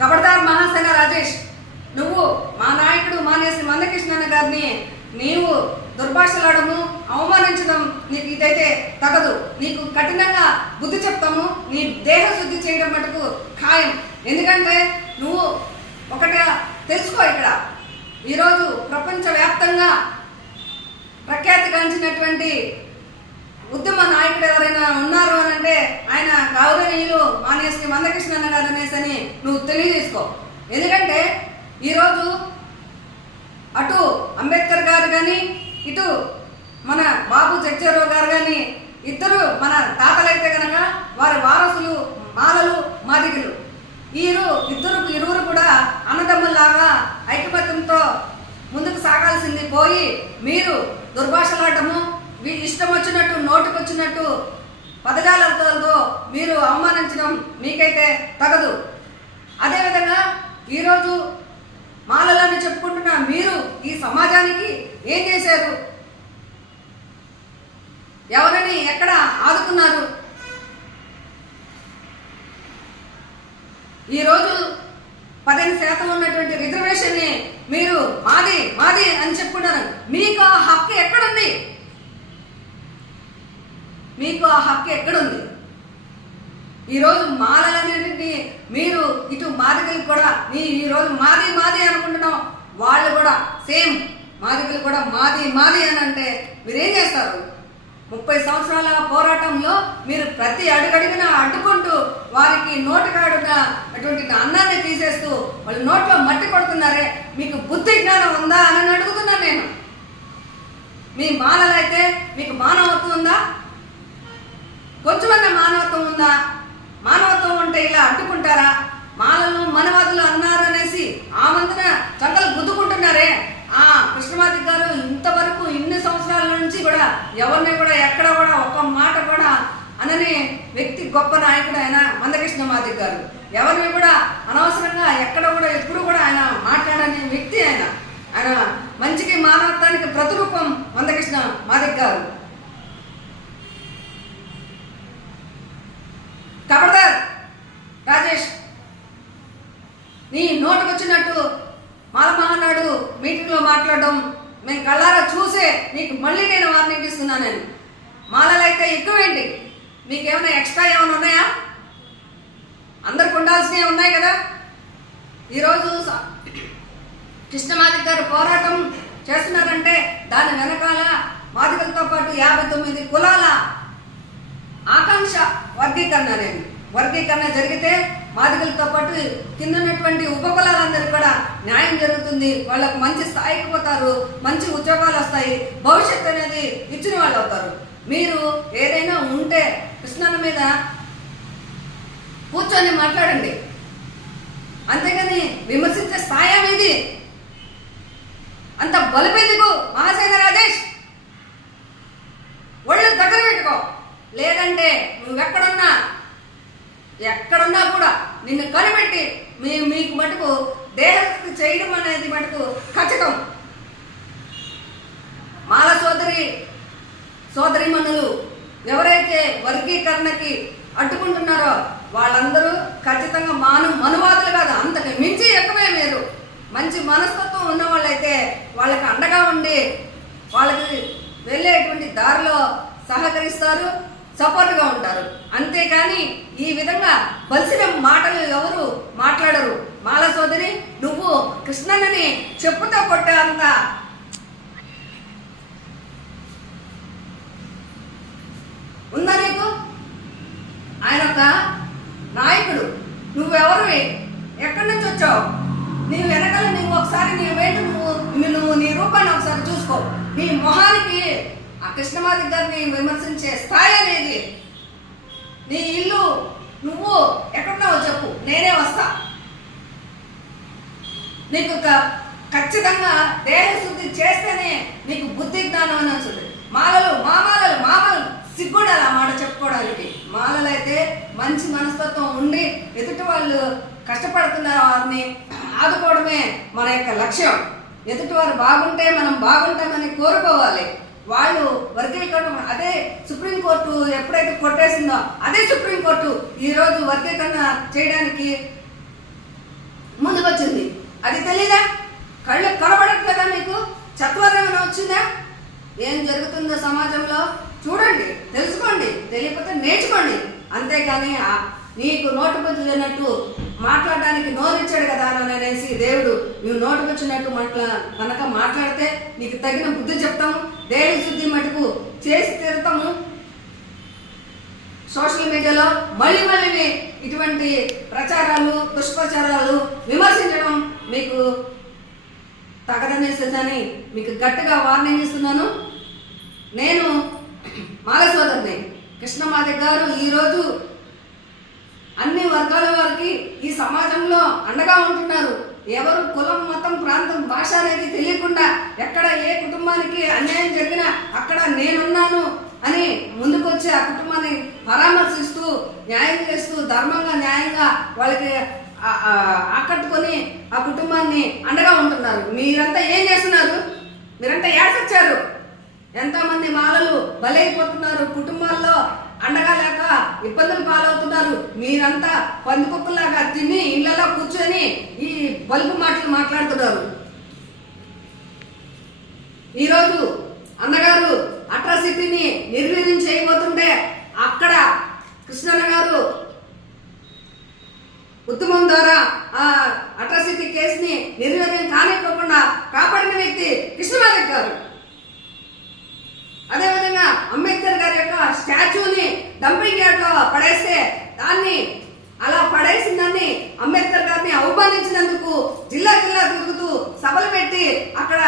కబడ్దార్ మహాసేన రాజేష్ నువ్వు మా నాయకుడు మానేసి మందకృష్ణన్న గారిని నీవు దుర్భాషలాడము అవమానించడం నీకు ఇదైతే తగదు. నీకు కఠినంగా బుద్ధి చెప్తాము నీ దేహ శుద్ధి చేయడం మటుకు ఖాయం. ఎందుకంటే నువ్వు ఒకట తెలుసుకో ఇక్కడ ఈరోజు ప్రపంచవ్యాప్తంగా ప్రఖ్యాతిగాంచినటువంటి ఉద్యమ నాయకుడు ఎవరైనా ఉన్నారు అని అంటే ఆయన గౌరవనీయులు శ్రీ మందకృష్ణ గారు అనేసి అని నువ్వు తెలియజేసుకో. ఎందుకంటే ఈరోజు అటు అంబేద్కర్ గారు కానీ ఇటు మన బాబు జగ్జరావు గారు కానీ ఇద్దరు మన తాతలైతే కనుక వారి వారసులు మాలలు మాదిగులు. వీరు ఇద్దరు ఇరువురు కూడా అన్నదమ్ముల్లాగా ఐకమత్యంతో ముందుకు సాగాల్సింది పోయి మీరు దుర్భాషలాడము మీ ఇష్టం వచ్చినట్టు నోటుకొచ్చినట్టు పదజాలతో మీరు అవమానించడం మీకైతే తగదు. అదేవిధంగా ఈరోజు మాలలని చెప్పుకుంటున్న మీరు ఈ సమాజానికి ఏం చేశారు? ఎవరిని ఎక్కడ ఆదుకున్నారు? ఈరోజు పదిహేను శాతం ఉన్నటువంటి రిజర్వేషన్ని మీరు మాది మాది అని చెప్పుకుంటారు మీకు ఆ హక్కు ఎక్కడుంది? మీకు ఆ హక్కు ఎక్కడుంది? ఈరోజు మాలలన్నింటినీ మీరు ఇటు మాదికలు కూడా మీ ఈరోజు మాది మాది అనుకుంటున్నాం. వాళ్ళు కూడా సేమ్ మాదికలు కూడా మాది మాది అని అంటే మీరేం చేస్తారు? ముప్పై సంవత్సరాల పోరాటంలో మీరు ప్రతి అడుగడుగున అడ్డుకుంటూ వారికి నోటికాడున అటువంటి అన్నాన్ని తీసేస్తూ వాళ్ళు నోట్లో మట్టి కొడుతున్నారే మీకు బుద్ధి జ్ఞానం ఉందా అని అడుగుతున్నాను నేను. మీ మాలలైతే మీకు మానవత్వం ఉందా? ఉందా? మానవత్వం ఉంటే ఇలా అడ్డుకుంటారా మాలను మనవాదులు అన్నారు అనేసి ఆ వంతున చక్కలు గుద్దుకుంటున్నారే. ఆ కృష్ణమాది గారు ఇంతవరకు ఇన్ని సంవత్సరాల నుంచి కూడా ఎవరిని కూడా ఎక్కడ కూడా ఒక్క మాట కూడా అనని వ్యక్తి గొప్ప నాయకుడు ఆయన మందకృష్ణ మాదిక్ గారు. ఎవరిని కూడా అనవసరంగా ఎక్కడ కూడా ఎప్పుడు కూడా ఆయన మాట్లాడని వ్యక్తి ఆయన. ఆయన మంచికి మానవత్వానికి ప్రతిరూపం మందకృష్ణ మాదిక్ గారు కబడ్దార్ రాజేష్ నీ నోటికి వచ్చినట్టు మాల మహానాడు మీటింగ్లో మాట్లాడడం మేము కళ్ళారా చూసే నీకు మళ్ళీ నేను వార్నింగ్ ఇస్తున్నానని. మాలలు అయితే ఎక్కువేంటి? మీకు ఏమైనా ఎక్స్ట్రా ఏమైనా ఉన్నాయా? అందరికి ఉండాల్సినవి ఉన్నాయి కదా? ఈరోజు కృష్ణమాదిక్ గారు పోరాటం చేస్తున్నారంటే దాని వెనకాల మాదికలతో పాటు యాభై తొమ్మిది కులాల ఆకాంక్ష వర్గీకరణ అనేది. వర్గీకరణ జరిగితే మాదిగలతో పాటు కింద ఉన్నటువంటి ఉపకులాలందరికీ కూడా న్యాయం జరుగుతుంది. వాళ్ళకు మంచి స్థాయికి పోతారు. మంచి ఉద్యోగాలు వస్తాయి. భవిష్యత్తు అనేది ఇచ్చిన వాళ్ళు అవుతారు. మీరు ఏదైనా ఉంటే కృష్ణన్న మీద కూర్చొని మాట్లాడండి. అంతేగాని విమర్శించే స్థాయి అనేది అంత బలిపెందుకు మహాసేన రాజేష్ ఒళ్ళు దగ్గర పెట్టుకో. లేదంటే నువ్వెక్కడున్నా ఎక్కడున్నా కూడా నిన్ను కనిపెట్టి మీ మీకు మటుకు దేహస్థితి చేయడం అనేది మటుకు ఖచ్చితం. మాల సోదరి సోదరిమణులు ఎవరైతే వర్గీకరణకి అడ్డుకుంటున్నారో వాళ్ళందరూ ఖచ్చితంగా మాను మనువాదులు కాదు అంతకు మించి ఎక్కువే మీరు. మంచి మనస్తత్వం ఉన్న వాళ్ళైతే వాళ్ళకి అండగా ఉండి వాళ్ళకి వెళ్ళేటువంటి దారిలో సహకరిస్తారు. సపోర్ట్గా ఉంటారు. అంతేకాని ఈ విధంగా బలిసిన మాటలు ఎవరు మాట్లాడరు? మాల సోదరి నువ్వు కృష్ణన్నని చెప్పుతో కొట్టేంత ఉందా నీకు? ఆయన ఒక నాయకుడు. నువ్వెవరివి ఎక్కడి నుంచి వచ్చావు? నీ వెనకాల నువ్వు ఒకసారి నీ వేటు నువ్వు నువ్వు నీ రూపాన్ని ఒకసారి చూసుకో. నీ మొహానికి ఆ కృష్ణమాది గారిని విమర్శించే స్థాయి అనేది నీ ఇల్లు నువ్వు ఎక్కడున్నావో చెప్పు నేనే వస్తా. నీకు ఖచ్చితంగా దేహశుద్ధి చేస్తేనే నీకు బుద్ధి జ్ఞానం అని వస్తుంది. మాలలు మామాలలు మామలు సిగ్గుండాలి ఆ మాట చెప్పుకోవడానికి. మాలలు అయితే మంచి మనస్తత్వం ఉండి ఎదుటి వాళ్ళు కష్టపడుతున్న వారిని ఆదుకోవడమే మన యొక్క లక్ష్యం. ఎదుటి వారు బాగుంటే మనం బాగుంటామని కోరుకోవాలి. వాళ్ళు వర్గీకరణ అదే సుప్రీంకోర్టు ఎప్పుడైతే కొట్టేసిందో అదే సుప్రీంకోర్టు ఈరోజు వర్గీకరణ చేయడానికి ముందుకొచ్చింది. అది తెలీదా? కళ్ళు కనబడట్లేదా మీకు? చత్వరం ఏమైనా వచ్చిందా? ఏం జరుగుతుందో సమాజంలో? చూడండి తెలుసుకోండి తెలియకపోతే నేర్చుకోండి. అంతేకాని నీకు నోటు పొందుతున్నట్టు మాట్లాడడానికి నోరిచ్చాడు కదా అని అనేసి దేవుడు నువ్వు నోటుకొచ్చినట్టు మాట్లా కనుక మాట్లాడితే నీకు తగిన బుద్ధి చెప్తాము. దేవి శుద్ధి మటుకు చేసి తీరుతాము. సోషల్ మీడియాలో మళ్ళీ మళ్ళీ ఇటువంటి ప్రచారాలు దుష్ప్రచారాలు విమర్శించడం మీకు తగదనేస్తుందని మీకు గట్టిగా వార్నింగ్ ఇస్తున్నాను. నేను మాల సోదరుని కృష్ణమాది గారు ఈరోజు అన్ని వర్గాల వారికి ఈ సమాజంలో అండగా ఉంటున్నారు. ఎవరు కులం మతం ప్రాంతం భాష అనేది తెలియకుండా ఎక్కడ ఏ కుటుంబానికి అన్యాయం జరిగినా అక్కడ నేనున్నాను అని ముందుకొచ్చి ఆ కుటుంబాన్ని పరామర్శిస్తూ న్యాయం చేస్తూ ధర్మంగా న్యాయంగా వాళ్ళకి ఆకట్టుకొని ఆ కుటుంబాన్ని అండగా ఉంటున్నారు. మీరంతా ఏం చేస్తున్నారు? మీరంతా ఏడ్చొచ్చారు ఎంతోమంది మాలలు బలైపోతున్నారు. కుటుంబాల్లో అండగా లేక ఇబ్బందులు పాలవుతున్నారు. మీరంతా పందికొక్కలాగా తిని ఇళ్ళలో కూర్చొని ఈ బల్బు మాటలు మాట్లాడుతున్నారు. ఈరోజు అన్నగారు అట్రాసిటీని నిర్వీర్యం చేయబోతుంటే అక్కడ కృష్ణన్న గారు ఉత్తమం ద్వారా ఆ అట్రాసిటీ కేసుని నిర్వీర్యం కానివ్వకుండా కాపాడిన వ్యక్తి కృష్ణమాధవ్ గారు అదేవిధంగా అంబేద్కర్ గారి యొక్క స్టాచ్యూని డంపింగ్ యార్డ్లో పడేస్తే దాన్ని అలా పడేసిన దాన్ని అంబేద్కర్ గారిని అవమానించినందుకు జిల్లా జిల్లా తిరుగుతూ సభలు పెట్టి అక్కడ